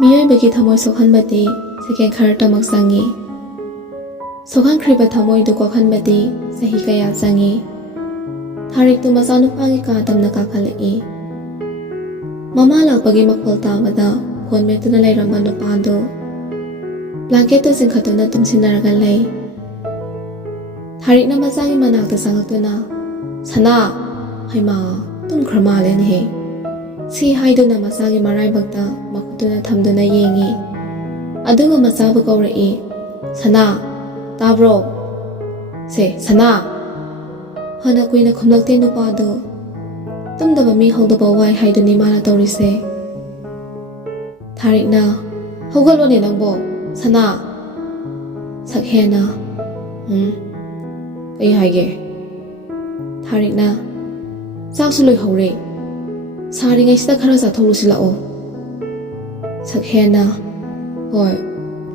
ꯃꯤꯑꯣꯏꯕꯒꯤ ꯊꯃꯣꯏ ꯁꯣꯛꯍꯟꯕꯗꯤ ꯁꯦꯀꯦꯟ ꯈꯔꯇꯃꯛ ꯆꯪꯏ꯫ ꯁꯣꯛꯍꯟꯈ꯭ꯔꯤꯕ ꯊꯃꯣꯏꯗꯨ ꯀꯣꯛꯍꯟꯕꯗꯤ ꯆꯍꯤ ꯀꯌꯥ ꯆꯪꯏ꯫ ꯊꯥꯔꯤꯛꯇꯨ ꯃꯆꯥꯅꯨꯄꯥꯒꯤ ꯀꯥ ꯇꯝꯅ ꯀꯥꯈꯠꯂꯛꯏ꯫ ꯃꯃꯥ ꯂꯥꯛꯄꯒꯤ ꯃꯈꯣꯜ ꯇꯥꯕꯗ ꯐꯣꯟ ꯃꯦꯠꯇꯨꯅ ꯂꯩꯔꯝꯕ ꯅꯨꯄꯥꯗꯨ ꯕ꯭ꯂꯥꯡꯀꯦꯠꯇꯨ ꯆꯤꯡꯈꯠꯇꯨꯅ ꯇꯨꯝꯁꯤꯟꯅꯔꯒ ꯂꯩ꯫ ꯊꯥꯔꯤꯛꯅ ꯃꯆꯥꯒꯤ ꯃꯅꯥꯛꯇ ꯆꯪꯉꯛꯇꯨꯅ "ꯁꯅꯥ, ꯍꯩꯃꯥ ꯇꯨꯝꯈ꯭ꯔ ꯃꯥꯜꯂꯦꯅꯦꯍꯦ" ꯁꯤ ꯍꯥꯏꯗꯨꯅ ꯃꯆꯥꯒꯤ ꯃꯔꯥꯏꯕꯛꯇ ꯃꯈꯨꯠꯇꯨꯅ ꯊꯝꯗꯨꯅ ꯌꯦꯡꯉꯤ꯫ ꯑꯗꯨꯒ ꯃꯆꯥꯕꯨ ꯀꯧꯔꯛꯏ꯫ "ꯁꯅꯥ, ꯇꯥꯕ꯭ꯔꯣ? ꯁꯦ ꯁꯅꯥ" ꯐꯅ ꯀꯨꯏꯅ ꯈꯨꯝꯂꯛꯇꯦ ꯅꯨꯄꯥꯗꯨ꯫ ꯇꯨꯝꯗꯕ ꯃꯤ ꯍꯧꯗꯕ ꯋꯥꯏ ꯍꯥꯏꯗꯨꯅꯤ ꯃꯥꯅ ꯇꯧꯔꯤꯁꯦ꯫ ꯊꯥꯔꯤꯛꯅ "ꯍꯧꯒꯠꯂꯣꯅꯦ ꯅꯪꯕꯣ, ꯁꯅꯥ" ꯁꯛꯍꯦꯟꯅ "ꯀꯩ ꯍꯥꯏꯒꯦ?" ꯊꯥꯔꯤꯛꯅ "ꯆꯥꯛꯁꯨ ꯂꯣꯏꯍꯧꯔꯦ, ꯁꯥꯔꯤꯉꯩꯁꯤꯗ ꯈꯔ ꯆꯥꯊꯣꯛꯂꯨꯁꯤ ꯂꯥꯛꯑꯣ." ꯁꯛꯍꯦꯟꯅ "ꯍꯣꯏ,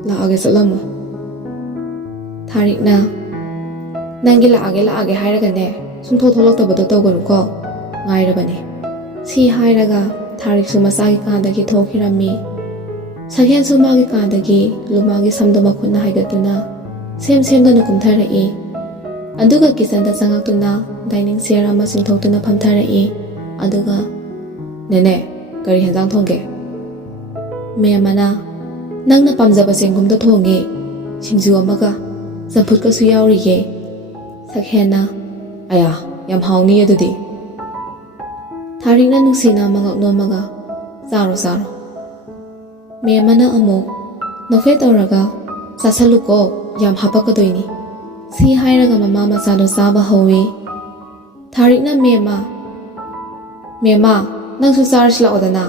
ꯂꯥꯛꯑꯒꯦ, ꯆꯠꯂꯝꯃꯣ." ꯊꯥꯔꯤꯛꯅ "ꯅꯪꯒꯤ ꯂꯥꯛꯑꯒꯦ ꯍꯥꯏꯔꯒꯅꯦ ꯁꯨꯡꯊꯣꯛ ꯊꯣꯛꯂꯛꯇꯕꯗꯣ ꯇꯧꯒꯅꯨꯀꯣ, ꯉꯥꯏꯔꯕꯅꯦ." ꯁꯤ ꯍꯥꯏꯔꯒ ꯊꯥꯔꯤꯛꯁꯨ ꯃꯆꯥꯒꯤ ꯀꯥꯗꯒꯤ ꯊꯣꯛꯈꯤꯔꯝꯃꯤ꯫ ꯁꯛꯍꯦꯟꯁꯨ ꯃꯥꯒꯤ ꯀꯥꯗꯒꯤ ꯂꯨꯃꯥꯒꯤ ꯁꯝꯗꯨ ꯃꯈꯨꯠꯅ ꯍꯥꯏꯒꯠꯇꯨꯅ ꯁꯦꯝꯗꯨꯅ ꯀꯨꯝꯊꯔꯛꯏ꯫ ꯑꯗꯨꯒ ꯀꯤꯆꯟꯗ ꯆꯪꯉꯛꯇꯨꯅ ꯗꯥꯏꯅꯤꯡ ꯆꯤꯌꯔ ꯑꯃ ꯆꯤꯡꯊꯣꯛꯇꯨꯅ ꯐꯝꯊꯔꯛꯏ꯫ ꯑꯗꯨꯒ "ꯅꯦꯅꯦ, ꯀꯔꯤ ꯍꯦꯟꯖꯥꯡ ꯊꯣꯡꯒꯦ?" "ꯃꯦꯝꯃꯅ ꯅꯪꯅ ꯄꯥꯝꯖꯕ ꯆꯦꯡꯒꯨꯝꯗꯣ ꯊꯣꯡꯉꯦ, ꯁꯤꯡꯖꯨ ꯑꯃꯒ, ꯆꯝꯐꯨꯠꯀꯁꯨ ꯌꯥꯎꯔꯤꯌꯦ." ꯁꯛꯍꯦꯟꯅ "ꯑꯌꯥ, ꯌꯥꯝ ꯍꯥꯎꯅꯤ ꯑꯗꯨꯗꯤ." ꯊꯥꯔꯤꯛꯅ ꯅꯨꯡꯁꯤꯅ ꯃꯉꯛ ꯅꯣꯝꯃꯒ "ꯆꯥꯔꯣ ꯆꯥꯔꯣ." ꯃꯦꯝꯃꯅ ꯑꯃꯨꯛ ꯅꯣꯛꯐꯦꯠ ꯇꯧꯔꯒ "ꯆꯥꯁꯜꯂꯨꯀꯣ, ꯌꯥꯝ ꯍꯥꯄꯛꯀꯗꯣꯏꯅꯤ." ꯁꯤ ꯍꯥꯏꯔꯒ ꯃꯃꯥ ꯃꯆꯥꯗꯣ ꯆꯥꯕ ꯍꯧꯋꯤ꯫ ꯊꯥꯔꯤꯛꯅ "ꯃꯦꯝꯃ, ꯅꯪꯁꯨ ꯆꯥꯔꯁꯤ ꯂꯥꯛꯑꯣꯗꯅ."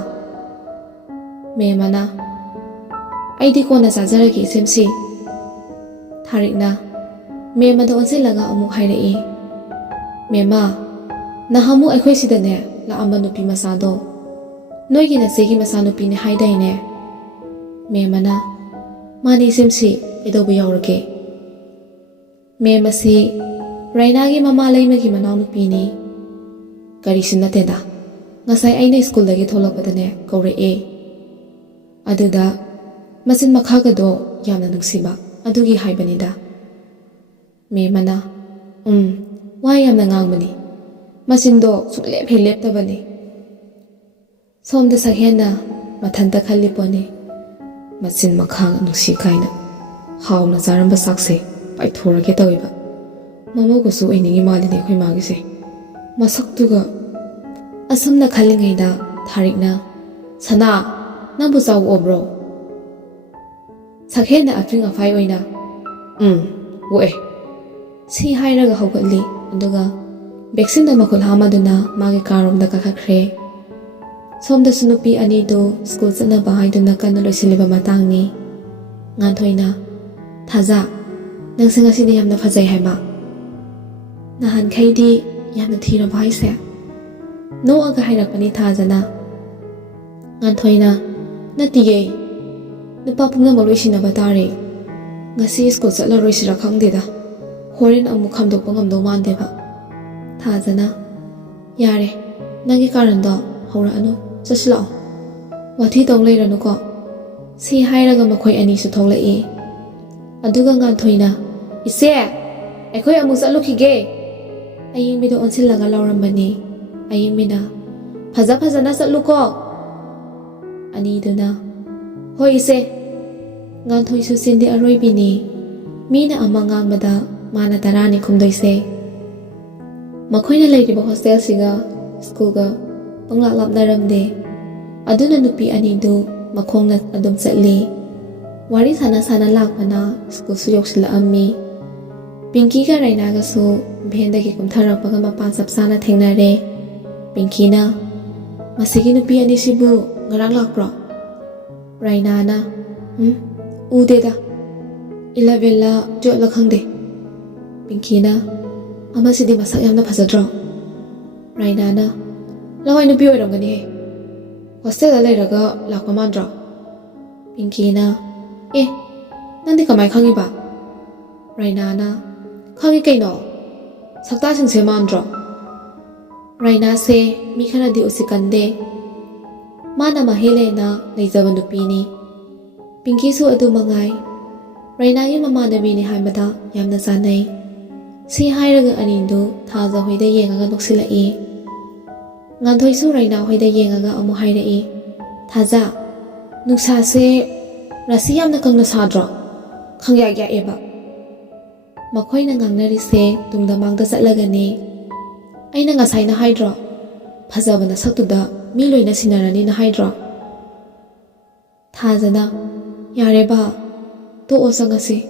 ꯃꯦꯝꯃꯅ "ꯑꯩꯗꯤ ꯀꯣꯟꯅ ꯆꯥꯖꯔꯒꯦ ꯏꯆꯦꯝꯁꯤ." ꯊꯥꯔꯤꯛꯅ ꯃꯦꯝꯃꯗ ꯑꯣꯟꯁꯤꯜꯂꯒ ꯑꯃꯨꯛ ꯍꯥꯏꯔꯛꯏ꯫ "ꯃꯦꯝꯃ, ꯅꯍꯥꯟꯃꯨꯛ ꯑꯩꯈꯣꯏ ꯁꯤꯗꯅꯦ ꯂꯥꯛꯑꯝꯕ ꯅꯨꯄꯤ ꯃꯆꯥꯗꯣ ꯅꯣꯏꯒꯤ ꯅꯆꯦꯒꯤ ꯃꯆꯥꯅꯨꯄꯤꯅꯦ ꯍꯥꯏꯗꯥꯏꯅꯦ?" ꯃꯦꯝꯃꯅ "ꯃꯥꯅꯦ ꯏꯆꯦꯝꯁꯤ, ꯀꯩꯗꯧꯕ ꯌꯥꯎꯔꯒꯦ?" "ꯃꯦꯝ ꯑꯁꯤ ꯔꯥꯏꯅꯥꯒꯤ ꯃꯃꯥ ꯂꯩꯃꯒꯤ ꯃꯅꯥꯎꯅꯨꯄꯤꯅꯤ." "ꯀꯔꯤꯁꯨ ꯅꯠꯇꯦꯗ, ꯉꯁꯥꯏ ꯑꯩꯅ ꯁ꯭ꯀꯨꯜꯗꯒꯤ ꯊꯣꯛꯂꯛꯄꯗꯅꯦ ꯀꯧꯔꯛꯑꯦ, ꯑꯗꯨꯗ ꯃꯆꯤꯟ ꯃꯈꯥꯒꯗꯣ ꯌꯥꯝꯅ ꯅꯨꯡꯁꯤꯕ, ꯑꯗꯨꯒꯤ ꯍꯥꯏꯕꯅꯤꯗ." ꯃꯦꯝꯃꯅ "ꯋꯥ ꯌꯥꯝꯅ ꯉꯥꯡꯕꯅꯤ, ꯃꯆꯤꯟꯗꯣ ꯁꯨꯡꯂꯦꯞ ꯍꯦꯛ ꯂꯦꯞꯇꯕꯅꯤ." ꯁꯣꯝꯗ ꯁꯛꯍꯦꯟꯅ ꯃꯊꯟꯇ ꯈꯜꯂꯤ ꯄꯣꯠꯅꯤ꯫ ꯃꯆꯤꯟ ꯃꯈꯥꯒ ꯅꯨꯡꯁꯤ ꯀꯥꯏꯅ, ꯍꯥꯎꯅ ꯆꯥꯔꯝꯕ ꯆꯥꯛꯁꯦ ꯄꯥꯏꯊꯣꯔꯒꯦ ꯇꯧꯋꯦꯕ꯫ ꯃꯃꯧꯒꯁꯨ ꯑꯣꯏꯅꯤꯡꯉꯤ ꯃꯥꯜꯂꯤꯅꯦ ꯑꯩꯈꯣꯏ ꯃꯥꯒꯤꯁꯦ, ꯃꯁꯛꯇꯨꯒ꯫ ꯑꯁꯨꯝꯅ ꯈꯜꯂꯤꯉꯩꯗ ꯊꯥꯔꯤꯛꯅ "ꯁꯅꯥ, ꯅꯪꯕꯨ ꯆꯥꯛ ꯑꯣꯕ꯭ꯔꯣ?" ꯁꯛꯍꯦꯟꯅ ꯑꯐꯤꯡ ꯑꯐꯥꯏ ꯑꯣꯏꯅ "ꯑꯣꯛꯑꯦ." ꯁꯤ ꯍꯥꯏꯔꯒ ꯍꯧꯒꯠꯂꯤ꯫ ꯑꯗꯨꯒ ꯚꯦꯛꯁꯤꯟꯗ ꯃꯈꯨꯠ ꯍꯥꯝꯃꯗꯨꯅ ꯃꯥꯒꯤ ꯀꯥꯔꯣꯝꯗ ꯀꯥꯈꯠꯈ꯭ꯔꯦ꯫ ꯁꯣꯝꯗꯁꯨ ꯅꯨꯄꯤ ꯑꯅꯤꯗꯨ ꯁ꯭ꯀꯨꯜ ꯆꯠꯅꯕ ꯍꯥꯏꯗꯨꯅ ꯀꯟꯅ ꯂꯣꯏꯁꯤꯜꯂꯤꯕ ꯃꯇꯥꯡꯅꯤ꯫ ꯉꯥꯟꯊꯣꯏꯅ "ꯊꯥꯖ, ꯅꯪꯁꯦ ꯉꯁꯤꯗꯤ ꯌꯥꯝꯅ ꯐꯖꯩ ꯍꯥꯏꯕ." "ꯅꯍꯥꯟꯈꯩꯗꯤ ꯌꯥꯝꯅ ꯊꯤꯔꯕ ꯍꯥꯏꯁꯦ?" ꯅꯣꯛꯑꯒ ꯍꯥꯏꯔꯛꯄꯅꯤ ꯊꯥꯖꯅ꯫ ꯉꯥꯟꯊꯣꯏꯅ "ꯅꯠꯇꯤꯌꯦ, ꯅꯨꯄꯥ ꯄꯨꯝꯅꯃꯛ ꯂꯣꯏꯁꯤꯟꯅꯕ ꯇꯥꯔꯦ. ꯉꯁꯤ ꯁ꯭ꯀꯨꯜ ꯆꯠꯂꯔꯣꯏꯁꯤꯔꯥ ꯈꯪꯗꯦꯗ, ꯍꯣꯔꯦꯟ ꯑꯃꯨꯛ ꯈꯥꯝꯗꯣꯛꯄ ꯉꯝꯗꯧ ꯃꯥꯟꯗꯦꯕ." ꯊꯥꯖꯅ "ꯌꯥꯔꯦ, ꯅꯪꯒꯤ ꯀꯥꯔꯟꯗꯣ ꯍꯧꯔꯛꯑꯅꯨ, ꯆꯠꯁꯤ ꯂꯥꯛꯑꯣ, ꯋꯥꯊꯤ ꯇꯧ ꯂꯩꯔꯅꯨꯀꯣ." ꯁꯤ ꯍꯥꯏꯔꯒ ꯃꯈꯣꯏ ꯑꯅꯤꯁꯨ ꯊꯣꯛꯂꯛꯏ꯫ ꯑꯗꯨꯒ ꯉꯥꯟꯊꯣꯏꯅ "ꯏꯆꯦ, ꯑꯩꯈꯣꯏ ꯑꯃꯨꯛ ꯆꯠꯂꯨꯈꯤꯒꯦ." ꯑꯌꯤꯡꯕꯤꯗ ꯑꯣꯟꯁꯤꯜꯂꯒ ꯂꯥꯎꯔꯝꯕꯅꯤ꯫ ꯑꯌꯤꯡꯕꯤꯅ "ꯐꯖꯅ ꯆꯠꯂꯨꯀꯣ." ꯑꯅꯤꯗꯨꯅ "ꯍꯣꯏ ꯏꯆꯦ." ꯉꯥꯟꯊꯣꯏꯁꯨ ꯆꯤꯟꯗꯤ ꯑꯔꯣꯏꯕꯤꯅꯤ, ꯃꯤꯅ ꯑꯃ ꯉꯥꯡꯕꯗ ꯃꯥꯅ 10ꯅꯤ ꯈꯨꯝꯗꯣꯏꯁꯦ꯫ ꯃꯈꯣꯏꯅ ꯂꯩꯔꯤꯕ ꯍꯣꯁꯇꯦꯜꯁꯤꯒ ꯁ꯭ꯀꯨꯜꯒ ꯄꯪꯂꯥꯞ ꯂꯥꯞꯅꯔꯝꯗꯦ꯫ ꯑꯗꯨꯅ ꯅꯨꯄꯤ ꯑꯅꯤꯗꯨ ꯃꯈꯣꯡꯅ ꯑꯗꯨꯝ ꯆꯠꯂꯤ꯫ ꯋꯥꯔꯤ ꯁꯥꯟꯅ ꯂꯥꯛꯄꯅ ꯁ꯭ꯀꯨꯜꯁꯨ ꯌꯧꯁꯤꯜꯂꯛꯑꯝꯃꯤ꯫ ꯄꯤꯡꯀꯤꯒ ꯔꯥꯏꯅꯥꯒꯁꯨ ꯚꯦꯟꯗꯒꯤ ꯀꯨꯝꯊꯔꯛꯄꯒ ꯃꯄꯥꯟ ꯆꯞ ꯆꯥꯅ ꯊꯦꯡꯅꯔꯦ꯫ ꯄꯤꯡꯀꯤꯅ "ꯃꯁꯤꯒꯤ ꯅꯨꯄꯤ ꯑꯅꯤꯁꯤꯕꯨ ꯉꯔꯥꯡ ꯂꯥꯛꯄ꯭ꯔꯣ?" ꯔꯥꯏꯅꯥꯅ "ꯎꯗꯦꯗ, 11ꯂ 12ꯂ ꯈꯪꯗꯦ." ꯄꯤꯡꯀꯤꯅ "ꯑꯃꯁꯤꯗꯤ ꯃꯁꯛ ꯌꯥꯝꯅ ꯐꯖꯗ꯭ꯔꯣ?" ꯔꯥꯏꯅꯥꯅ "ꯂꯋꯥꯏ ꯅꯨꯄꯤ ꯑꯣꯏꯔꯝꯒꯅꯤꯍꯦ, ꯍꯣꯁꯇꯦꯜꯗ ꯂꯩꯔꯒ ꯂꯥꯛꯄ ꯃꯥꯟꯗ꯭ꯔꯣ?" ꯄꯤꯡꯀꯤꯅ "ꯅꯪꯗꯤ ꯀꯃꯥꯏ ꯈꯪꯉꯤꯕ?" ꯔꯥꯏꯅꯥꯅ "ꯈꯪꯉꯤ ꯀꯩꯅꯣ, ꯁꯛꯇꯥꯁꯤꯡꯁꯦ ꯃꯥꯟꯗ꯭ꯔꯣ?" ꯔꯥꯏꯅꯥꯁꯦ ꯃꯤ ꯈꯔꯗꯤ ꯎꯁꯤꯠꯀꯟꯗꯦ, ꯃꯥꯅ ꯃꯍꯦꯜꯂꯦꯅ ꯂꯩꯖꯕ ꯅꯨꯄꯤꯅꯤ꯫ ꯄꯤꯡꯀꯤꯁꯨ ꯑꯗꯨ ꯃꯉꯥꯏ꯫ ꯔꯩꯅꯥꯒꯤ ꯃꯃꯥꯟꯅꯕꯤꯅꯤ ꯍꯥꯏꯕꯗ ꯌꯥꯝꯅ ꯆꯥꯟꯅꯩ꯫ ꯁꯤ ꯍꯥꯏꯔꯒ ꯑꯅꯤꯗꯨ ꯊꯥꯖ ꯍꯣꯏꯗ ꯌꯦꯡꯉꯒ ꯅꯣꯛꯁꯤꯜꯂꯛꯏ꯫ ꯉꯥꯟꯊꯣꯏꯁꯨ ꯔꯩꯅꯥ ꯍꯣꯏꯗ ꯌꯦꯡꯉꯒ ꯑꯃꯨꯛ ꯍꯥꯏꯔꯛꯏ, ꯊꯥꯖ, ꯅꯨꯡꯁꯥꯁꯦ ꯔꯥꯁꯤ ꯌꯥꯝꯅ ꯀꯪꯅ ꯁꯥꯗ꯭ꯔꯣ? ꯈꯪꯌꯥꯛ ꯌꯥꯛꯑꯦꯕ꯫ ꯃꯈꯣꯏꯅ ꯉꯥꯡꯅꯔꯤꯁꯦ ꯇꯨꯡꯗ ꯃꯥꯡꯗ ꯆꯠꯂꯒꯅꯤ꯫ ꯑꯩꯅ ꯉꯁꯥꯏꯅ ꯍꯥꯏꯗ꯭ꯔꯣ, ꯐꯖꯕ ꯅꯁꯛꯇꯨꯗ ꯃꯤ ꯂꯣꯏꯅ ꯁꯤꯟꯅꯔꯅꯤꯅ ꯍꯥꯏꯗ꯭ꯔꯣ? ꯊꯥꯖꯅ, ꯌꯥꯔꯦꯕ, ꯇꯣꯛꯑꯣ ꯆꯪꯉꯁꯤ꯫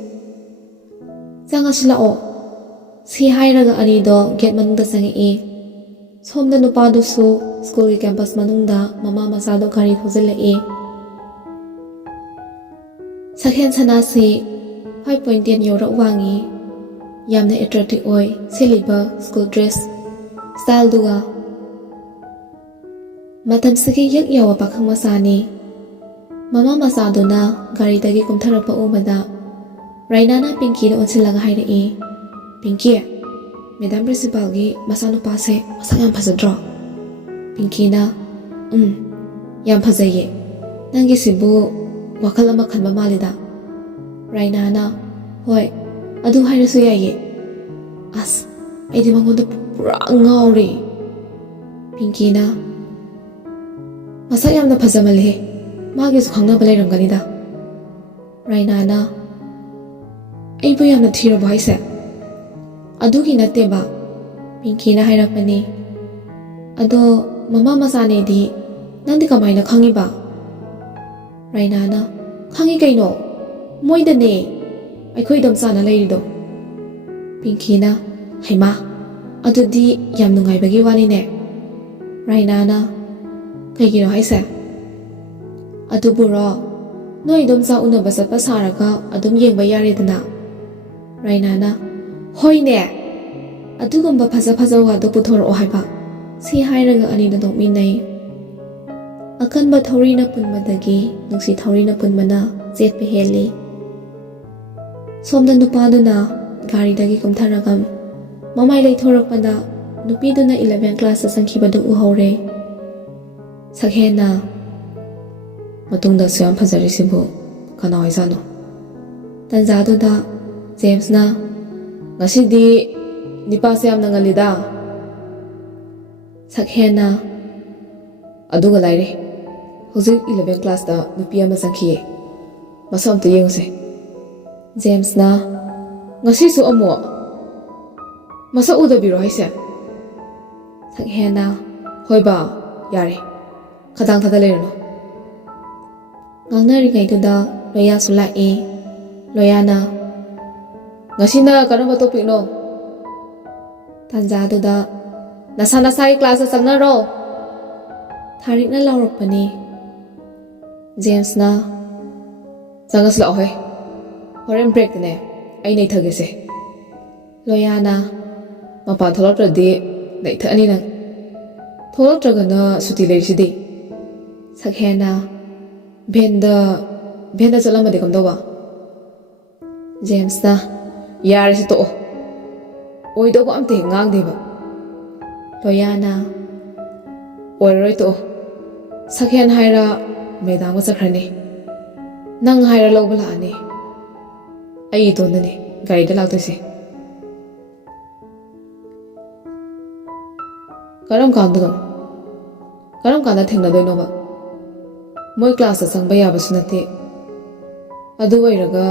ꯆꯪꯉꯁꯤ ꯂꯥꯛꯑꯣ꯫ ꯁꯤ ꯍꯥꯏꯔꯒ ꯑꯅꯤꯗꯣ ꯒꯦꯠ ꯃꯅꯨꯡꯗ ꯆꯪꯉꯛꯏ꯫ ꯁꯣꯝꯗ ꯅꯨꯄꯥꯗꯨꯁꯨ ꯁ꯭ꯀꯨꯜꯒꯤ ꯀꯦꯝꯄꯁ ꯃꯅꯨꯡꯗ ꯃꯃꯥ ꯃꯆꯥꯗꯣ ꯒꯥꯔꯤ ꯊꯧꯖꯤꯜꯂꯛꯏ꯫ ꯁꯛꯍꯦꯟ ꯁꯅꯥꯁꯤ 5.10 ꯌꯧꯔꯛ ꯋꯥꯡꯉꯤ, ꯌꯥꯝꯅ ꯑꯦꯇ꯭ꯔꯦꯛꯇꯤꯚ ꯑꯣꯏ ꯁꯦꯠꯂꯤꯕ ꯁ꯭ꯀꯨꯜ ꯗ꯭ꯔꯦꯁ ꯁ꯭ꯇꯥꯏꯜꯗꯨꯒ꯫ ꯃꯇꯝꯁꯤꯒꯤ ꯌꯛ ꯌꯥꯎꯕ ꯄꯥꯈꯪ ꯃꯆꯥꯅꯤ꯫ ꯃꯃꯥ ꯃꯆꯥꯗꯨꯅ ꯒꯥꯔꯤꯗꯒꯤ ꯀꯨꯝꯊꯔꯛꯄ ꯎꯕꯗ ꯔꯩꯅꯥꯅ ꯄꯤꯡꯀꯤꯗ ꯑꯣꯟꯁꯤꯜꯂꯒ ꯍꯥꯏꯔꯛꯏ, ꯄꯤꯡꯀꯤ, ꯃꯦꯗꯥꯝ ꯄ꯭ꯔꯤꯟꯁꯤꯄꯥꯜꯒꯤ ꯃꯆꯥꯅꯨꯄꯥꯁꯦ ꯃꯁꯛ ꯌꯥꯝ ꯐꯖꯗ꯭ꯔꯣ? ꯄꯤꯡꯀꯤꯅ, ꯌꯥꯝ ꯐꯖꯩꯌꯦ, ꯅꯪꯒꯤꯁꯤꯕꯨ ꯋꯥꯈꯜ ꯑꯃ ꯈꯟꯕ ꯃꯥꯜꯂꯤꯗ꯫ ꯔꯩꯅꯥꯅ, ꯍꯣꯏ, ꯑꯗꯨ ꯍꯥꯏꯔꯁꯨ ꯌꯥꯏꯌꯦ꯫ ꯑꯁ, ꯑꯩꯗꯤ ꯃꯉꯣꯟꯗ ꯄꯨꯔꯥ ꯉꯥꯎꯔꯦ꯫ ꯄꯤꯡꯀꯤꯅ, ꯃꯁꯛ ꯌꯥꯝꯅ ꯐꯖꯃꯜꯂꯦ, ꯃꯥꯒꯤꯁꯨ ꯈꯪꯅꯕ ꯂꯩꯔꯝꯒꯅꯤꯗ꯫ ꯔꯩꯅꯥꯅ, ꯑꯩꯕꯨ ꯌꯥꯝꯅ ꯊꯤꯔꯕꯣ ꯍꯥꯏꯁꯦ? ꯑꯗꯨꯒꯤ ꯅꯠꯇꯦꯕ, ꯄꯤꯡꯀꯤꯅ ꯍꯥꯏꯔꯛꯄꯅꯤ꯫ ꯑꯗꯣ ꯃꯃꯥ ꯃꯆꯥꯅꯦꯗꯤ ꯅꯪꯗꯤ ꯀꯃꯥꯏꯅ ꯈꯪꯉꯤꯕ? ꯔꯩꯅꯥꯅ, ꯈꯪꯉꯤ ꯀꯩꯅꯣ, ꯃꯣꯏꯗꯅꯦ ꯑꯩꯈꯣꯏ ꯏꯗꯣꯝꯆꯥꯅ ꯂꯩꯔꯤꯗꯣ꯫ ꯄꯤꯡꯀꯤꯅ, ꯍꯩꯃꯥ, ꯑꯗꯨꯗꯤ ꯌꯥꯝ ꯅꯨꯡꯉꯥꯏꯕꯒꯤ ꯋꯥꯅꯤꯅꯦ꯫ ꯔꯩꯅꯥꯅ, ꯀꯩꯒꯤꯅꯣ ꯍꯥꯏꯁꯦ? ꯑꯗꯨꯕꯨꯔꯣ, ꯅꯣꯏ ꯏꯗꯣꯝꯆꯥ ꯎꯅꯕ ꯆꯠꯄ ꯁꯥꯔꯒ ꯑꯗꯨꯝ ꯌꯦꯡꯕ ꯌꯥꯔꯦꯗꯅ꯫ ꯔꯩꯅꯥꯅ, ꯍꯣꯏꯅꯦ, ꯑꯗꯨꯒꯨꯝꯕ ꯐꯖ ꯐꯖꯕ ꯋꯥꯗꯣ ꯄꯨꯊꯣꯔꯛꯑꯣ ꯍꯥꯏꯕ꯫ ꯁꯤ ꯍꯥꯏꯔꯒ ꯑꯅꯤꯗꯣ ꯅꯣꯛꯃꯤꯟꯅꯩ꯫ ꯑꯀꯟꯕ ꯊꯧꯔꯤꯅ ꯄꯨꯟꯕꯗꯒꯤ ꯅꯨꯡꯁꯤ ꯊꯧꯔꯤꯅ ꯄꯨꯟꯕꯅ ꯆꯦꯠꯄ ꯍꯦꯜꯂꯤ꯫ ꯁꯣꯝꯗ ꯅꯨꯄꯥꯗꯨꯅ ꯒꯥꯔꯤꯗꯒꯤ ꯀꯨꯝꯊꯔꯒ ꯃꯃꯥꯏ ꯂꯩꯊꯣꯔꯛꯄꯗ ꯅꯨꯄꯤꯗꯨꯅ 11 ꯀ꯭ꯂꯥꯁꯇ ꯆꯪꯈꯤꯕꯗꯨ ꯎꯍꯧꯔꯦ꯫ ꯁꯛꯍꯦꯟꯅ, ꯃꯇꯨꯡꯗꯁꯨ ꯌꯥꯝ ꯐꯖꯔꯤꯁꯤꯕꯨ ꯀꯅꯥ ꯑꯣꯏꯖꯥꯠꯅꯣ? ꯇꯟꯖꯥꯗꯨꯗ ꯖꯦꯝꯁꯅ, ꯉꯁꯤꯗꯤ ꯅꯤꯄꯥꯁꯦ ꯌꯥꯝꯅ ꯉꯜꯂꯤꯗ꯫ ꯁꯛꯍꯦꯟꯅ, ꯑꯗꯨꯒ ꯂꯥꯏꯔꯤ, ꯍꯧꯖꯤꯛ 11 ꯀ꯭ꯂꯥꯁꯇ ꯅꯨꯄꯤ ꯑꯃ ꯆꯪꯈꯤꯌꯦ, ꯃꯁꯛ ꯑꯝꯇ ꯌꯦꯡꯉꯨꯁꯦ꯫ ꯖꯦꯝꯁꯅ, ꯉꯁꯤꯁꯨ ꯑꯃꯨꯛ? ꯃꯁꯛ ꯎꯗꯕꯤꯔꯣ ꯍꯥꯏꯁꯦ? ꯁꯛꯍꯦꯟꯅ, ꯍꯣꯏꯕ, ꯌꯥꯔꯦ, ꯈꯗꯥꯡ ꯊꯥꯗ ꯂꯩꯔꯅꯨ꯫ ꯉꯥꯡꯅꯔꯤꯉꯩꯗꯨꯗ ꯂꯣꯌꯥꯁꯨ ꯂꯥꯛꯏ꯫ ꯂꯣꯌꯥꯅ, ꯉꯁꯤꯅ ꯀꯔꯝꯕ ꯇꯣꯄꯤꯛꯅꯣ? ꯇꯥꯟꯖꯥꯗꯨꯗ, ꯅꯁꯥ ꯅꯁꯥꯒꯤ ꯀ꯭ꯂꯥꯁꯇ ꯆꯪꯅꯔꯣ, ꯊꯥꯔꯤꯛꯅ ꯂꯥꯎꯔꯛꯄꯅꯤ꯫ ꯖꯦꯝꯁꯅ, ꯆꯪꯉꯁꯤ ꯂꯥꯛꯑꯣꯍꯦ, ꯍꯣꯔꯦꯟ ꯕ꯭ꯔꯦꯛꯇꯅꯦ ꯑꯩ ꯅꯩꯊꯒꯦꯁꯦ꯫ ꯂꯣꯌꯥꯅ, ꯃꯄꯥꯟ ꯊꯣꯛꯂꯛꯇ꯭ꯔꯗꯤ ꯅꯩꯊꯑꯅꯤ ꯅꯪ, ꯊꯣꯛꯂꯛꯇ꯭ꯔꯒꯅ ꯁꯨꯇꯤ ꯂꯩꯔꯤꯁꯤꯗꯤ꯫ ꯁꯛꯍꯦꯟꯅ, ꯚꯦꯟꯗ ꯆꯠꯂꯝꯃꯗꯤ ꯀꯝꯗꯧꯕ? ꯖꯦꯝꯁꯅ, ꯌꯥꯔꯦꯁꯦ ꯇꯣꯛꯑꯣ, ꯑꯣꯏꯗꯧꯕ ꯑꯝꯇ ꯍꯦꯛ ꯉꯥꯡꯗꯦꯕ꯫ ꯂꯣꯌꯥꯅ, ꯑꯣꯏꯔꯔꯣꯏ ꯇꯣꯛꯑꯣ, ꯁꯛꯍꯦꯟ ꯍꯥꯏꯔ ꯃꯦꯗꯥꯝꯒ ꯆꯠꯈ꯭ꯔꯅꯤ, ꯅꯪ ꯍꯥꯏꯔ ꯂꯧꯕ ꯂꯥꯛꯑꯅꯤ, ꯑꯩ ꯏꯇꯣꯟꯗꯅꯤ ꯒꯥꯔꯤꯗ ꯂꯥꯛꯇꯣꯏꯁꯦ꯫ ꯀꯔꯝ ꯀꯥꯟꯗ ꯊꯦꯡꯅꯗꯣꯏꯅꯣꯕ? ꯃꯣꯏ ꯀ꯭ꯂꯥꯁꯇ ꯆꯪꯕ ꯌꯥꯕꯁꯨ ꯅꯠꯇꯦ, ꯑꯗꯨ ꯑꯣꯏꯔꯒ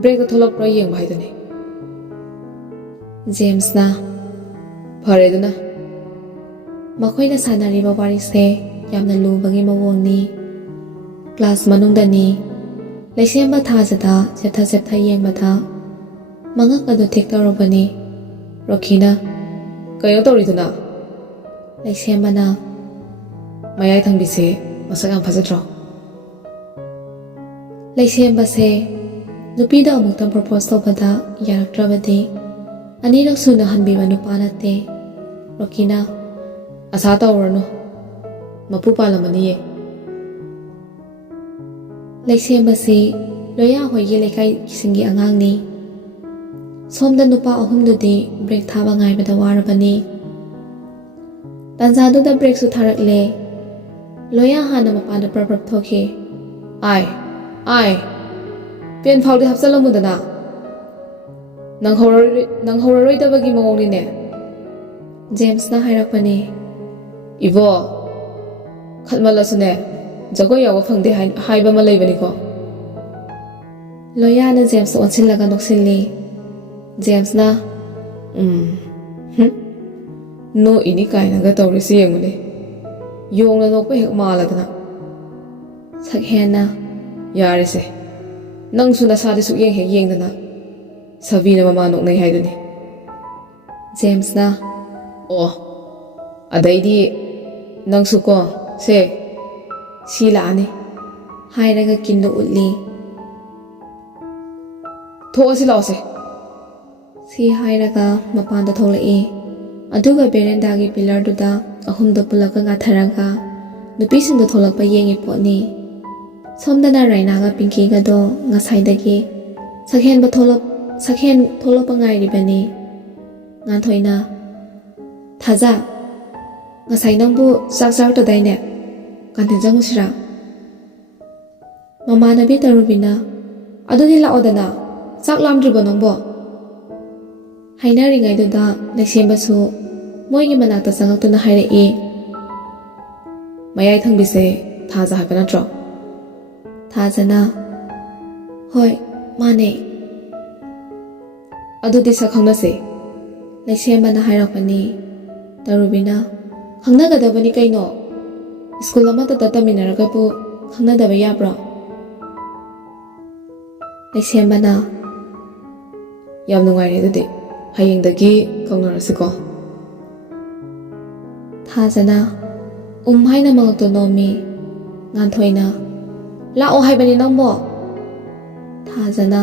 ꯕ꯭ꯔꯦꯛꯇ ꯊꯣꯛꯂꯛꯄ꯭ꯔꯥ ꯌꯦꯡꯕ ꯍꯥꯏꯗꯨꯅꯤ꯫ ꯖꯦꯝꯁꯅ, ꯐꯔꯦ ꯑꯗꯨꯅ꯫ ꯃꯈꯣꯏꯅ ꯁꯥꯟꯅꯔꯤꯕ ꯋꯥꯔꯤꯁꯦ ꯌꯥꯝꯅ ꯂꯨꯕꯒꯤ ꯃꯑꯣꯡꯅꯤ꯫ ꯀ꯭ꯂꯥꯁ ꯃꯅꯨꯡꯗꯅꯤ꯫ ꯂꯩꯁꯦꯝꯕ ꯊꯥꯖꯗ ꯆꯦꯞꯊ ꯌꯦꯡꯕꯗ ꯃꯉꯛ ꯑꯗꯨ ꯊꯦꯛ ꯇꯧꯔꯕꯅꯤ꯫ ꯔꯣꯀꯤꯅ, ꯀꯩꯅꯣ ꯇꯧꯔꯤꯗꯨꯅ? ꯂꯩꯁꯦꯝꯕꯅ, ꯃꯌꯥꯏ ꯊꯪꯕꯤꯁꯦ ꯃꯁꯛ ꯌꯥꯝ ꯐꯖꯗ꯭ꯔꯣ? ꯂꯩꯁꯦꯝꯕꯁꯦ ꯅꯨꯄꯤꯗ ꯑꯃꯨꯛꯇꯪ ꯄ꯭ꯔꯣꯄꯣꯁ ꯇꯧꯕꯗ ꯌꯥꯔꯛꯇ꯭ꯔꯕꯗꯤ ꯑꯅꯤꯔꯛ ꯁꯨꯅ ꯍꯟꯕꯤꯕ ꯅꯨꯄꯥ ꯅꯠꯇꯦ꯫ ꯔꯣꯀꯤꯅ, ꯑꯁꯥ ꯇꯧꯔꯨꯔꯅꯨ, ꯃꯄꯨ ꯄꯥꯜꯂꯝꯃꯅꯤꯌꯦ꯫ ꯂꯩꯁꯦꯝꯕꯁꯤ ꯂꯣꯌꯥ ꯍꯣꯏꯒꯤ ꯂꯩꯀꯥꯏꯁꯤꯡꯒꯤ ꯑꯉꯥꯡꯅꯤ꯫ ꯁꯣꯝꯗ ꯅꯨꯄꯥ ꯑꯍꯨꯝꯗꯨꯗꯤ ꯕ꯭ꯔꯦꯛ ꯊꯥꯕ ꯉꯥꯏꯕꯗ ꯋꯥꯔꯕꯅꯤ꯫ ꯇꯥꯟꯖꯥꯗꯨꯗ ꯕ꯭ꯔꯦꯛꯁꯨ ꯊꯥꯔꯛꯂꯦ꯫ ꯂꯣꯌꯥ ꯍꯥꯟꯅ ꯃꯄꯥꯟꯗ ꯄ꯭ꯔꯞ ꯊꯣꯛꯈꯤ꯫ ꯑꯥꯏ ꯄꯦꯟ ꯐꯥꯎꯗꯤ ꯍꯥꯞꯆꯜꯂꯝꯃꯨꯗꯅ ꯅꯪꯍꯧꯔꯔꯣꯏꯗꯕꯒꯤ ꯃꯑꯣꯡꯅꯤꯅꯦ꯫ ꯖꯦꯝꯁꯅ ꯍꯥꯏꯔꯛꯄꯅꯤ꯫ ꯏꯕꯣ ꯈꯠꯃꯜꯂꯁꯨꯅꯦ ꯖꯒꯣꯏ ꯌꯥꯎꯕ ꯐꯪꯗꯦ ꯍꯥꯏꯕ ꯑꯃ ꯂꯩꯕꯅꯤꯀꯣ꯫ ꯂꯣꯌꯥꯅ ꯖꯦꯝꯁꯇ ꯑꯣꯟꯁꯤꯜꯂꯒ ꯅꯣꯛꯁꯤꯜꯂꯤ꯫ ꯖꯦꯝꯁꯅ ꯅꯣꯛꯏꯅꯤ ꯀꯥꯏꯅꯒ ꯇꯧꯔꯤꯁꯤ ꯌꯦꯡꯉꯨꯅꯦ ꯌꯣꯡꯅ ꯅꯣꯛꯄ ꯍꯦꯛ ꯃꯥꯜꯂꯗꯅ꯫ ꯁꯛꯍꯦꯟꯅ ꯌꯥꯔꯦꯁꯦ ꯅꯪꯁꯨ ꯅꯁꯥꯗꯤ ꯁꯨꯛꯌꯦꯡ ꯍꯦꯛ ꯌꯦꯡꯗꯅ ꯁꯥꯕꯤꯅ ꯃꯃꯥ ꯅꯣꯛꯅꯩ ꯍꯥꯏꯗꯨꯅꯤ꯫ ꯖꯦꯝꯁꯅ ꯑꯣ ꯑꯗꯩꯗꯤ ꯅꯪꯁꯨꯀꯣ ꯁꯤ ꯂꯥꯛꯑꯅꯤ ꯍꯥꯏꯔꯒ ꯀꯤꯟꯗꯣ ꯎꯠꯂꯤ꯫ ꯊꯣꯛꯑꯁꯤ ꯂꯥꯛꯑꯣꯁꯦ ꯁꯤ ꯍꯥꯏꯔꯒ ꯃꯄꯥꯟꯗ ꯊꯣꯛꯂꯛꯏ꯫ ꯑꯗꯨꯒ ꯕꯦꯔꯦꯟꯗꯥꯒꯤ ꯄꯤꯂꯔꯗꯨꯗ ꯑꯍꯨꯝꯗꯣ ꯄꯨꯜꯂꯞꯀ ꯉꯥꯊꯔꯒ ꯅꯨꯄꯤꯁꯤꯡꯗꯣ ꯊꯣꯛꯂꯛꯄ ꯌꯦꯡꯉꯤ ꯄꯣꯠꯅꯤ꯫ ꯁꯣꯝꯗꯅ ꯔꯥꯏꯅꯥꯒ ꯄꯤꯡꯀꯤꯒꯗꯣ ꯉꯁꯥꯏꯗꯒꯤ ꯁꯛꯍꯦꯟ ꯊꯣꯛꯂꯛꯄ ꯉꯥꯏꯔꯤꯕꯅꯤ꯫ ꯉꯥꯟꯊꯣꯏꯅ ꯊꯥꯖ ꯉꯁꯥꯏ ꯅꯪꯕꯨ ꯆꯥꯛ ꯆꯥꯔꯛꯇꯗꯥꯏꯅꯦ ꯀꯥꯟꯇꯤꯟ ꯆꯪꯉꯨꯁꯤꯔꯥ? ꯃꯃꯥꯟꯅꯕꯤ ꯇꯔꯨꯕꯤꯅ ꯑꯗꯨꯗꯤ ꯂꯥꯛꯑꯣꯗꯅ ꯆꯥꯛ ꯂꯥꯝꯗ꯭ꯔꯤꯕꯣ ꯅꯪꯕꯣ? ꯍꯥꯏꯅꯔꯤꯉꯩꯗꯨꯗ ꯂꯩꯁꯦꯝꯕꯁꯨ ꯃꯣꯏꯒꯤ ꯃꯅꯥꯛꯇ ꯆꯪꯉꯛꯇꯨꯅ ꯍꯥꯏꯔꯛꯏ꯫ ꯃꯌꯥꯏ ꯊꯪꯕꯤꯁꯦ ꯊꯥꯖ ꯍꯥꯏꯕ ꯅꯠꯇ꯭ꯔꯣ? ꯊꯥꯖꯅ ꯍꯣꯏ ꯃꯥꯅꯦ꯫ ꯑꯗꯨꯗꯤ ꯁꯛ ꯈꯪꯅꯁꯦ ꯂꯩꯁꯦꯝꯕꯅ ꯍꯥꯏꯔꯛꯄꯅꯤ꯫ ꯇꯔꯨꯕꯤꯅ ꯈꯪꯅꯒꯗꯕꯅꯤ ꯀꯩꯅꯣ ꯁ꯭ꯀꯨꯜ ꯑꯃꯠꯇꯗ ꯇꯝꯃꯤꯟꯅꯔꯒꯕꯨ ꯈꯪꯅꯗꯕ ꯌꯥꯕ꯭ꯔꯣ? ꯂꯩꯁꯦꯝꯕꯅ ꯌꯥꯝ ꯅꯨꯡꯉꯥꯏꯔꯦ ꯑꯗꯨꯗꯤ ꯍꯌꯦꯡꯗꯒꯤ ꯈꯪꯅꯔꯁꯤꯀꯣ꯫ ꯊꯥꯖꯅ ꯍꯥꯏꯅ ꯃꯉꯛꯇꯣ ꯅꯣꯝꯃꯤ꯫ ꯉꯥꯟꯊꯣꯏꯅ ꯂꯥꯛꯑꯣ ꯍꯥꯏꯕꯅꯤ ꯅꯪꯕꯣ꯫ ꯊꯥꯖꯅ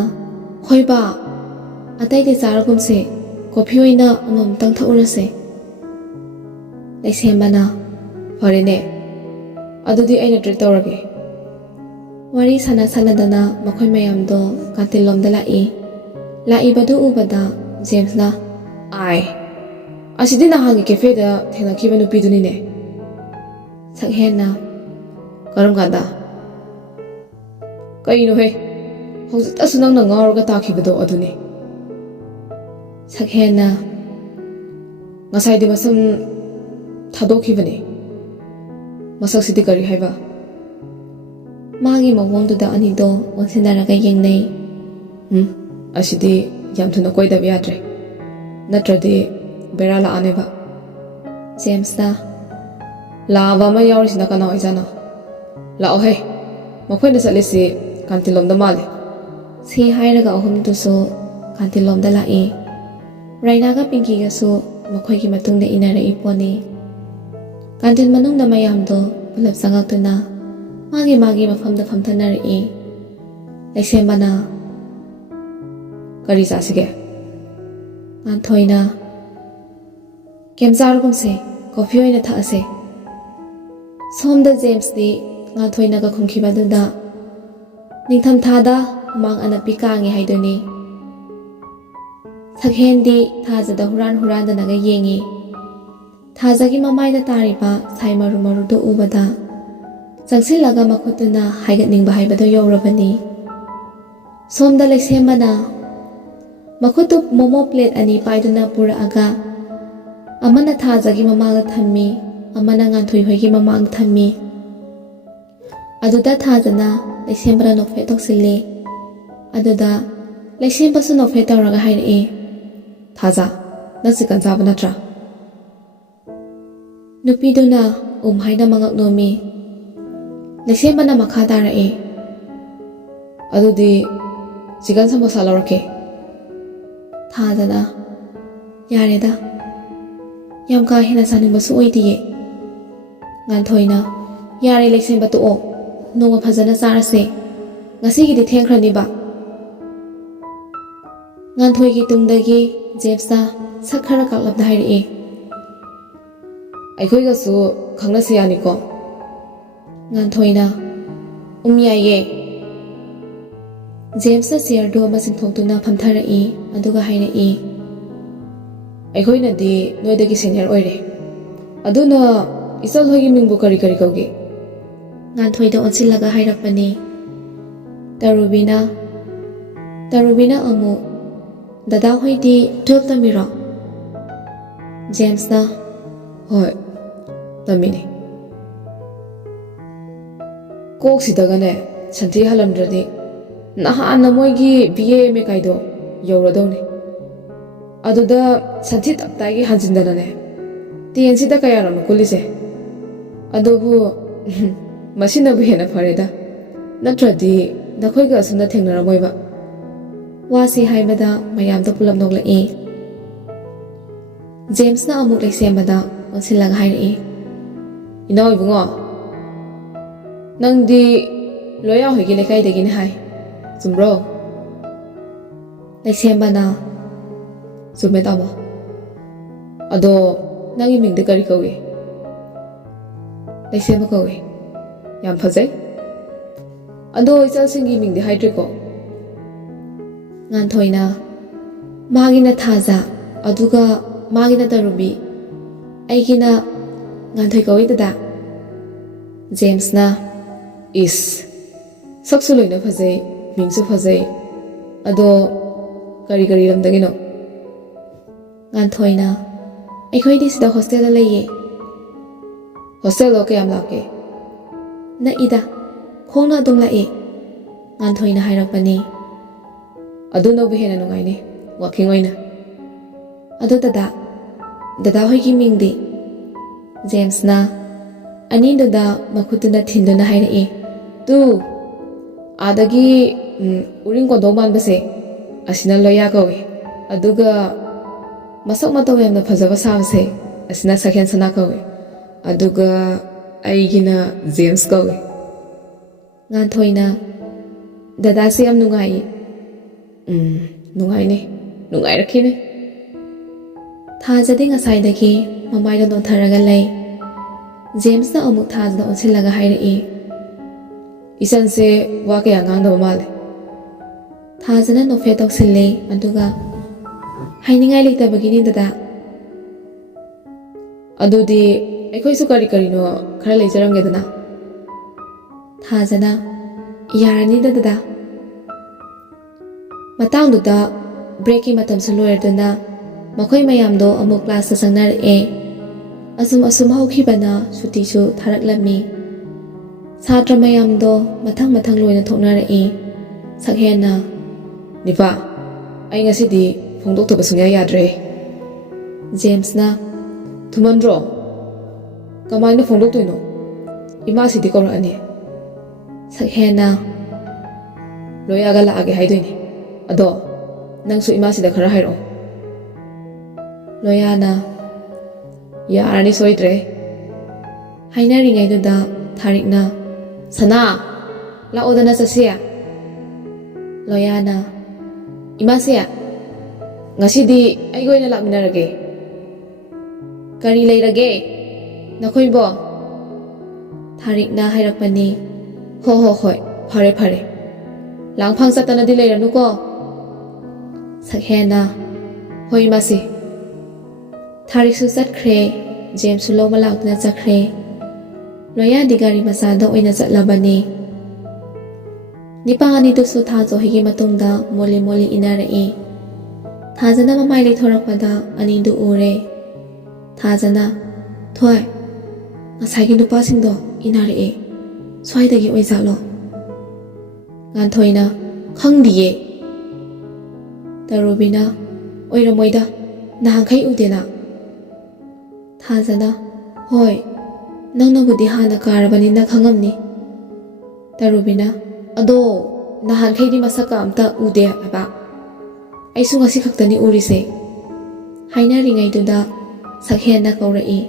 ꯍꯣꯏꯕ ꯑꯇꯩꯗꯤ ꯆꯥꯔꯒꯨꯝꯁꯦ ꯀꯣꯐꯤ ꯑꯣꯏꯅ ꯑꯃꯃꯝꯇꯪ ꯊꯛꯎꯔꯁꯦ꯫ ꯂꯩꯁꯦꯝꯕꯅ ꯐꯔꯦꯅꯦ ꯑꯗꯨꯗꯤ ꯑꯩꯅ ꯇ꯭ꯔꯤꯠ ꯇꯧꯔꯒꯦ꯫ ꯋꯥꯔꯤ ꯁꯥꯟꯅꯗꯅ ꯃꯈꯣꯏ ꯃꯌꯥꯝꯗꯣ ꯀꯥꯟꯇꯤꯟꯂꯣꯝꯗ ꯂꯥꯛꯏ꯫ ꯂꯥꯛꯏꯕꯗꯨ ꯎꯕꯗ ꯖꯦꯝꯁꯅ ꯑꯁꯤꯗꯤ ꯅꯍꯥꯟꯒꯤ ꯀꯦꯐꯦꯗ ꯊꯦꯡꯅꯈꯤꯕ ꯅꯨꯄꯤꯗꯨꯅꯤꯅꯦ꯫ ꯁꯛꯍꯦꯟꯅ ꯀꯔꯝ ꯀꯥꯟꯗ? ꯀꯩꯅꯣꯍꯦ ꯍꯧꯖꯤꯛꯇꯁꯨ ꯅꯪꯅ ꯉꯥꯎꯔꯒ ꯇꯥꯈꯤꯕꯗꯣ ꯑꯗꯨꯅꯤ꯫ ꯁꯛꯍꯦꯟꯅ ꯉꯁꯥꯏꯗꯤ ꯃꯁꯝ ꯊꯥꯗꯣꯛꯈꯤꯕꯅꯤ ꯃꯁꯛꯁꯤꯗꯤ ꯀꯔꯤ ꯍꯥꯏꯕ? ꯃꯥꯒꯤ ꯃꯑꯣꯡꯗꯨꯗ ꯑꯅꯤꯗꯣ ꯑꯣꯟꯁꯤꯟꯅꯔꯒ ꯌꯦꯡꯅꯩ꯫ ꯑꯁꯤꯗꯤ ꯌꯥꯝ ꯊꯨꯅ ꯀꯣꯏꯗꯕ ꯌꯥꯗ꯭ꯔꯦ ꯅꯠꯇ꯭ꯔꯗꯤ ꯕꯦꯔꯥ ꯂꯥꯛꯑꯅꯦꯕ꯫ ꯖꯦꯝꯁꯅ ꯂꯥꯛꯑꯕ ꯑꯃ ꯌꯥꯎꯔꯤꯁꯤꯅ ꯀꯅꯥ ꯑꯣꯏꯖꯥꯠꯅꯣ? ꯂꯥꯛꯑꯣꯍꯦ ꯃꯈꯣꯏꯅ ꯆꯠꯂꯤꯁꯤ ꯀꯥꯟꯇꯤꯟꯂꯣꯝꯗ ꯃꯥꯜꯂꯤ꯫ ꯁꯤ ꯍꯥꯏꯔꯒ ꯑꯍꯨꯝꯗꯨꯁꯨ ꯀꯥꯟꯇꯤꯟꯂꯣꯝꯗ ꯂꯥꯛꯏ꯫ ꯔꯥꯏꯅꯥꯒ ꯄꯤꯡꯀꯤꯒꯁꯨ ꯃꯈꯣꯏꯒꯤ ꯃꯇꯨꯡꯗ ꯏꯟꯅꯔꯛꯏ ꯄꯣꯠꯅꯤ꯫ ꯀꯥꯟꯇꯤꯟ ꯃꯅꯨꯡꯗ ꯃꯌꯥꯝꯗꯣ ꯄꯨꯂꯞ ꯆꯪꯉꯛꯇꯨꯅ ꯃꯥꯒꯤ ꯃꯐꯝꯗ ꯐꯝꯊꯅꯔꯛꯏ꯫ ꯂꯩꯁꯦꯝꯕꯅ ꯀꯔꯤ ꯆꯥꯁꯤꯒꯦ? ꯉꯥꯟꯊꯣꯏꯅ ꯀꯦꯝ ꯆꯥꯔꯒꯨꯝꯁꯦ ꯀꯣꯐꯤ ꯑꯣꯏꯅ ꯊꯛꯑꯁꯦ꯫ ꯁꯣꯝꯗ ꯖꯦꯝꯁꯇꯤ ꯉꯥꯟꯊꯣꯏꯅꯒ ꯈꯨꯝꯈꯤꯕꯗꯨꯗ ꯅꯤꯡꯊꯝꯊꯥꯗ ꯍꯨꯃꯥꯡ ꯑꯅꯞꯄꯤ ꯀꯥꯡꯉꯤ ꯍꯥꯏꯗꯨꯅꯤ꯫ ꯁꯛꯍꯦꯟꯗꯤ ꯊꯥꯖꯗ ꯍꯨꯔꯥꯟꯗꯅꯒ ꯌꯦꯡꯉꯤ꯫ ꯊꯥꯖꯒꯤ ꯃꯃꯥꯏꯗ ꯇꯥꯔꯤꯕ ꯁꯥꯏ ꯃꯔꯨꯗꯨ ꯎꯕꯗ ꯆꯪꯁꯤꯜꯂꯒ ꯃꯈꯨꯠꯇꯨꯅ ꯍꯥꯏꯒꯠꯅꯤꯡꯕ ꯍꯥꯏꯕꯗꯣ ꯌꯧꯔꯕꯅꯤ꯫ ꯁꯣꯝꯗ ꯂꯩꯁꯦꯝꯕꯅ ꯃꯈꯨꯠꯇꯨ ꯃꯣꯃꯣ ꯄ꯭ꯂꯦꯠ ꯑꯅꯤ ꯄꯥꯏꯗꯨꯅ ꯄꯨꯔꯛꯑꯒ ꯑꯃꯅ ꯊꯥꯖꯒꯤ ꯃꯃꯥꯡꯗ ꯊꯝꯃꯤ ꯑꯃꯅ ꯉꯥꯟꯊꯣꯏ ꯍꯣꯏꯒꯤ ꯃꯃꯥꯡꯗ ꯊꯝꯃꯤ꯫ ꯑꯗꯨꯗ ꯊꯥꯖꯅ ꯂꯩꯁꯦꯝꯕꯅ ꯅꯣꯛꯐꯦꯠ ꯇꯧꯁꯤꯜꯂꯤ꯫ ꯑꯗꯨꯗ ꯂꯩꯁꯦꯝꯕꯁꯨ ꯅꯣꯛꯐꯦꯠ ꯇꯧꯔꯒ ꯍꯥꯏꯔꯛꯏ꯫ ꯊꯥꯖ ꯅꯪ ꯆꯤꯛꯀꯟ ꯆꯥꯕ ꯅꯠꯇ꯭ꯔꯥ? ꯅꯨꯄꯤꯗꯨꯅ ꯍꯥꯏꯅ ꯃꯉꯛ ꯅꯣꯝꯃꯤ꯫ ꯂꯩꯁꯦꯝꯕꯅ ꯃꯈꯥ ꯇꯥꯔꯛꯏ꯫ ꯑꯗꯨꯗꯤ ꯆꯤꯛꯀꯟ ꯁꯃꯣꯁꯥ ꯂꯧꯔꯛꯀꯦ꯫ ꯊꯥꯖꯅ ꯌꯥꯔꯦꯗ ꯌꯥꯝ ꯀꯥ ꯍꯦꯟꯅ ꯆꯥꯅꯤꯡꯕꯁꯨ ꯑꯣꯏꯗꯤꯌꯦ꯫ ꯉꯥꯟꯊꯣꯏꯅ ꯌꯥꯔꯦ ꯂꯩꯁꯦꯝꯕ ꯇꯣꯛꯑꯣ ꯅꯣꯡꯃ ꯐꯖꯅ ꯆꯥꯔꯁꯦ ꯉꯁꯤꯒꯤꯗꯤ ꯊꯦꯡꯈ꯭ꯔꯅꯤꯕ꯫ ꯉꯥꯟꯊꯣꯏꯒꯤ ꯇꯨꯡꯗꯒꯤ ꯖꯦꯝꯁꯅ ꯁꯛ ꯈꯔ ꯀꯥꯛꯂꯞꯅ ꯍꯥꯏꯔꯛꯏ꯫ ꯑꯩꯈꯣꯏꯒꯁꯨ ꯈꯪꯅꯁꯤ ꯌꯥꯅꯤꯀꯣ? ꯉꯥꯟꯊꯣꯏꯅ ꯌꯥꯏꯌꯦ꯫ ꯖꯦꯝꯁꯅ ꯆꯤꯌꯔꯗꯨ ꯑꯃ ꯆꯤꯡꯊꯣꯛꯇꯨꯅ ꯐꯝꯊꯔꯛꯏ ꯑꯗꯨꯒ ꯍꯥꯏꯔꯛꯏ꯫ ꯑꯩꯈꯣꯏꯅꯗꯤ ꯅꯣꯏꯗꯒꯤ ꯁꯦꯅꯤꯌꯔ ꯑꯣꯏꯔꯦ ꯑꯗꯨꯅ ꯏꯆꯜ ꯍꯣꯏꯒꯤ ꯃꯤꯡꯕꯨ ꯀꯔꯤ ꯀꯧꯒꯦ? ꯉꯥꯟꯊꯣꯏꯗ ꯑꯣꯟꯁꯤꯜꯂꯒ ꯍꯥꯏꯔꯛꯄꯅꯤ꯫ ꯇꯔꯨꯕꯤꯅ ꯑꯃꯨꯛ ꯗꯗꯥ ꯍꯣꯏꯗꯤ 12 ꯇꯝꯃꯤꯔꯣ? ꯖꯦꯝꯁꯅ ꯍꯣꯏ ꯇꯝꯃꯤꯅꯤ꯫ ꯀꯣꯛꯁꯤꯗꯒꯅꯦ ꯁꯟꯊꯤ ꯍꯜꯂꯝꯗ꯭ꯔꯗꯤ ꯅꯍꯥꯟꯅ ꯃꯣꯏꯒꯤ BA/MA ꯀꯥꯏꯗꯣ ꯌꯧꯔꯗꯧꯅꯤ꯫ ꯑꯗꯨꯗ ꯁꯟꯊꯤ ꯇꯞꯇꯥꯏꯒꯤ ꯍꯟꯖꯤꯟꯗꯅꯅꯦ 10ꯁꯤꯗ ꯀꯌꯥꯔꯛꯅꯣ ꯀꯨꯜꯂꯤꯁꯦ? ꯑꯗꯨꯕꯨ ꯃꯁꯤꯅꯕꯨ ꯍꯦꯟꯅ ꯐꯔꯦꯗ, ꯅꯠꯇ꯭ꯔꯗꯤ ꯅꯈꯣꯏꯒ ꯑꯁꯨꯝꯅ ꯊꯦꯡꯅꯔꯝꯃꯣꯏꯕ꯫ ꯋꯥꯁꯤ ꯍꯥꯏꯕꯗ ꯃꯌꯥꯝꯗꯣ ꯄꯨꯂꯞ ꯅꯣꯛꯂꯛꯏ꯫ ꯖꯦꯝꯁꯅ ꯑꯃꯨꯛ ꯂꯩꯁꯦꯝꯕꯗ ꯑꯣꯟꯁꯤꯜꯂꯒ ꯍꯥꯏꯔꯛꯏ꯫ ꯏꯅꯥꯎ ꯏꯕꯨꯡꯉꯣ, ꯅꯪꯗꯤ ꯂꯣꯌꯥ ꯍꯣꯏꯒꯤ ꯂꯩꯀꯥꯏꯗꯒꯤꯅꯦ ꯍꯥꯏ, ꯆꯨꯝꯕ꯭ꯔꯣ? ꯂꯩꯁꯦꯝꯕꯅ ꯆꯨꯝꯃꯦ ꯇꯥꯃꯣ꯫ ꯑꯗꯣ ꯅꯪꯒꯤ ꯃꯤꯡꯗꯤ ꯀꯔꯤ ꯀꯧꯏ? ꯂꯩꯁꯦꯝꯕ ꯀꯧꯏ꯫ ꯌꯥꯝ ꯐꯖꯩ꯫ ꯑꯗꯣ ꯏꯆꯜꯁꯤꯡꯒꯤ ꯃꯤꯡꯗꯤ ꯍꯥꯏꯗ꯭ꯔꯤꯀꯣ? ꯉꯥꯟꯊꯣꯏꯅ ꯃꯥꯒꯤꯅ ꯊꯥꯖ, ꯑꯗꯨꯒ ꯃꯥꯒꯤꯅ ꯇꯔꯨꯕꯤ, ꯑꯩꯒꯤꯅ ꯉꯥꯟꯊꯣꯏ ꯀꯧꯏ ꯗꯗꯥ꯫ ꯖꯦꯝꯁꯅ ꯏꯁ, ꯁꯛꯁꯨ ꯂꯣꯏꯅ ꯐꯖꯩ, ꯃꯤꯡꯁꯨ ꯐꯖꯩ, ꯑꯗꯣ ꯀꯔꯤ ꯂꯝꯗꯒꯤꯅꯣ? ꯉꯥꯟꯊꯣꯏꯅ ꯑꯩꯈꯣꯏꯗꯤ ꯁꯤꯗ ꯍꯣꯁꯇꯦꯜꯗ ꯂꯩꯌꯦ꯫ ꯍꯣꯁꯇꯦꯜꯗꯣ ꯀꯌꯥꯝ ꯂꯥꯞꯀꯦ? ꯅꯛꯏꯗ, ꯈꯣꯡꯅ ꯑꯗꯨꯝ ꯂꯥꯛꯑꯦ꯫ ꯉꯥꯟꯊꯣꯏꯅ ꯍꯥꯏꯔꯛꯄꯅꯤ꯫ ꯑꯗꯨꯅꯕꯨ ꯍꯦꯟꯅ ꯅꯨꯡꯉꯥꯏꯅꯤ, ꯋꯥꯛꯀꯤꯡ ꯑꯣꯏꯅ꯫ ꯑꯗꯣ ꯗꯗꯥ ꯍꯣꯏꯒꯤ ꯃꯤꯡꯗꯤ? ꯖꯦꯝꯁꯅ ꯑꯅꯤꯗꯨꯗ ꯃꯈꯨꯠꯇꯨꯅ ꯊꯤꯟꯗꯨꯅ ꯍꯥꯏꯔꯛꯏ꯫ ꯑꯥꯗꯒꯤ ꯎꯔꯤꯡ ꯀꯣꯟꯗꯧ ꯃꯥꯟꯕꯁꯦ ꯑꯁꯤꯅ ꯂꯣꯌꯥ ꯀꯧꯏ, ꯑꯗꯨꯒ ꯃꯁꯛ ꯃꯇꯧ ꯌꯥꯝꯅ ꯐꯖꯕ ꯁꯥꯕꯁꯦ ꯑꯁꯤꯅ ꯁꯛꯍꯦꯟꯁꯅꯥ ꯀꯧꯏ, ꯑꯗꯨꯒ ꯑꯩꯒꯤꯅ ꯖꯦꯝꯁ ꯀꯧꯏ꯫ ꯉꯥꯟꯊꯣꯏꯅ ꯗꯗꯥꯁꯦ ꯌꯥꯝ ꯅꯨꯡꯉꯥꯏ꯫ ꯅꯨꯡꯉꯥꯏꯅꯤ, ꯅꯨꯡꯉꯥꯏꯔꯛꯈꯤꯅꯤ꯫ ꯊꯥꯖꯗꯤ ꯉꯁꯥꯏꯗꯒꯤ ꯃꯃꯥꯏꯗ ꯅꯣꯟꯊꯔꯒ ꯂꯩ꯫ ꯖꯦꯝꯁꯅ ꯑꯃꯨꯛ ꯊꯥꯖꯗ ꯑꯣꯟꯁꯤꯜꯂꯒ ꯍꯥꯏꯔꯛꯏ꯫ ꯏꯆꯟꯁꯦ ꯋꯥ ꯀꯌꯥ ꯉꯥꯡꯗꯕ ꯃꯥꯜꯂꯦ꯫ ꯊꯥꯖꯅ ꯅꯣꯛꯐꯦꯠ ꯇꯧꯁꯤꯜꯂꯦ, ꯑꯗꯨꯒ ꯍꯥꯏꯅꯤꯡꯉꯥꯏ ꯂꯩꯇꯕꯒꯤꯅꯤ ꯗꯗꯥ꯫ ꯑꯗꯨꯗꯤ ꯑꯩꯈꯣꯏꯁꯨ ꯀꯔꯤꯅꯣ ꯈꯔ ꯂꯩꯖꯔꯝꯒꯦꯗꯅ? ꯊꯥꯖꯅ ꯌꯥꯔꯅꯤꯗ ꯗꯗꯥ꯫ ꯃꯇꯥꯡꯗꯨꯗ ꯕ꯭ꯔꯦꯛꯀꯤ ꯃꯇꯝꯁꯨ ꯂꯣꯏꯔꯗꯨꯅ ꯃꯈꯣꯏ ꯃꯌꯥꯝꯗꯣ ꯑꯃꯨꯛ ꯀ꯭ꯂꯥꯁꯇ ꯆꯪꯅꯔꯛꯑꯦ꯫ ꯑꯁꯨꯝ ꯍꯧꯈꯤꯕꯅ ꯁꯨꯇꯤꯁꯨ ꯊꯥꯔꯛꯂꯝꯃꯤ꯫ ꯁꯥꯇ꯭ꯔ ꯃꯌꯥꯝꯗꯣ ꯃꯊꯪ ꯂꯣꯏꯅ ꯊꯣꯛꯅꯔꯛꯏ꯫ ꯁꯛꯍꯦꯟꯅ ꯅꯤꯄꯥ, ꯑꯩ ꯉꯁꯤꯗꯤ ꯐꯣꯡꯗꯣꯛꯇꯕ ꯁꯨꯡꯌꯥ ꯌꯥꯗ꯭ꯔꯦ꯫ ꯖꯦꯝꯁꯅ ꯊꯨꯃꯟꯗ꯭ꯔꯣ? ꯀꯃꯥꯏꯅ ꯐꯣꯡꯗꯣꯛꯇꯣꯏꯅꯣ? ꯏꯃꯥꯁꯤꯗꯤ ꯀꯧꯔꯛꯑꯅꯤ꯫ ꯁꯛꯍꯦꯟꯅ ꯂꯣꯌꯥꯒ ꯂꯥꯛꯑꯒꯦ ꯍꯥꯏꯗꯣꯏꯅꯤ, ꯑꯗꯣ ꯅꯪꯁꯨ ꯏꯃꯥꯁꯤꯗ ꯈꯔ ꯍꯥꯏꯔꯛꯑꯣ꯫ ꯂꯣꯌꯥꯅ ꯌꯥꯔꯅꯤ ꯁꯣꯏꯗ꯭ꯔꯦ꯫ ꯍꯥꯏꯅꯔꯤꯉꯩꯗꯨꯗ ꯊꯥꯔꯤꯛꯅ ꯁꯅꯥ, ꯂꯥꯛꯑꯣꯗꯅ ꯆꯠꯁꯦ꯫ ꯂꯣꯌꯥꯅ ꯏꯃꯥꯁꯦ, ꯉꯁꯤꯗꯤ ꯑꯩꯒ ꯑꯣꯏꯅ ꯂꯥꯛꯃꯤꯟꯅꯔꯒꯦ꯫ ꯀꯔꯤ ꯂꯩꯔꯒꯦ ꯅꯈꯣꯏꯕꯣ? ꯊꯥꯔꯤꯛꯅ ꯍꯥꯏꯔꯛꯄꯅꯤ꯫ ꯍꯣꯏ, ꯐꯔꯦ꯫ ꯂꯥꯡꯐꯥꯡ ꯆꯠꯇꯅꯗꯤ ꯂꯩꯔꯅꯨꯀꯣ꯫ ꯁꯛꯍꯦꯟꯅ ꯍꯣꯏ ꯏꯃꯥꯁꯤ꯫ ꯊꯥꯔꯤꯛꯁꯨ ꯆꯠꯈ꯭ꯔꯦ, ꯖꯦꯝꯁꯁꯨ ꯂꯧꯕ ꯂꯥꯛꯇꯨꯅ ꯆꯠꯈ꯭ꯔꯦ꯫ ꯂꯣꯌꯥꯗꯤ ꯒꯥꯔꯤ ꯃꯆꯥꯗ ꯑꯣꯏꯅ ꯆꯠꯂꯕꯅꯤ꯫ ꯅꯤꯄꯥ ꯑꯅꯤꯗꯨꯁꯨ ꯊꯥꯖ ꯍꯣꯏꯒꯤ ꯃꯇꯨꯡꯗ ꯃꯣꯜꯂꯤ ꯏꯟꯅꯔꯛꯏ꯫ ꯊꯥꯖꯅ ꯃꯃꯥꯏ ꯂꯩꯊꯣꯔꯛꯄꯗ ꯑꯅꯤꯗꯨ ꯎꯔꯦ꯫ ꯊꯥꯖꯅ ꯊꯣꯏ, ꯉꯁꯥꯏꯒꯤ ꯅꯨꯄꯥꯁꯤꯡꯗꯣ ꯏꯟꯅꯔꯛꯑꯦ, ꯁ꯭ꯋꯥꯏꯗꯒꯤ ꯑꯣꯏꯖꯥꯠꯂꯣ? ꯉꯥꯟꯊꯣꯏꯅ ꯈꯪꯗꯤꯌꯦ꯫ ꯇꯔꯨꯕꯤꯅ ꯑꯣꯏꯔꯝꯃꯣꯏꯗ, ꯅꯍꯥꯟꯈꯩ ꯎꯗꯦꯅ꯫ ꯊꯥꯖꯅ ꯍꯣꯏ, ꯅꯪꯅꯕꯨꯗꯤ ꯍꯥꯟꯅ ꯀꯥꯔꯕꯅꯤꯅ ꯈꯪꯉꯝꯅꯤ꯫ ꯇꯔꯨꯕꯤꯅ ꯑꯗꯣ ꯅꯍꯥꯟꯈꯩꯗꯤ ꯃꯁꯛꯀ ꯑꯝꯇ ꯎꯗꯦ ꯍꯥꯏꯕ, ꯑꯩꯁꯨ ꯉꯁꯤ ꯈꯛꯇꯅꯤ ꯎꯔꯤꯁꯦ꯫ ꯍꯥꯏꯅꯔꯤꯉꯩꯗꯨꯗ ꯁꯛꯍꯦꯟꯅ ꯀꯧꯔꯛꯏ꯫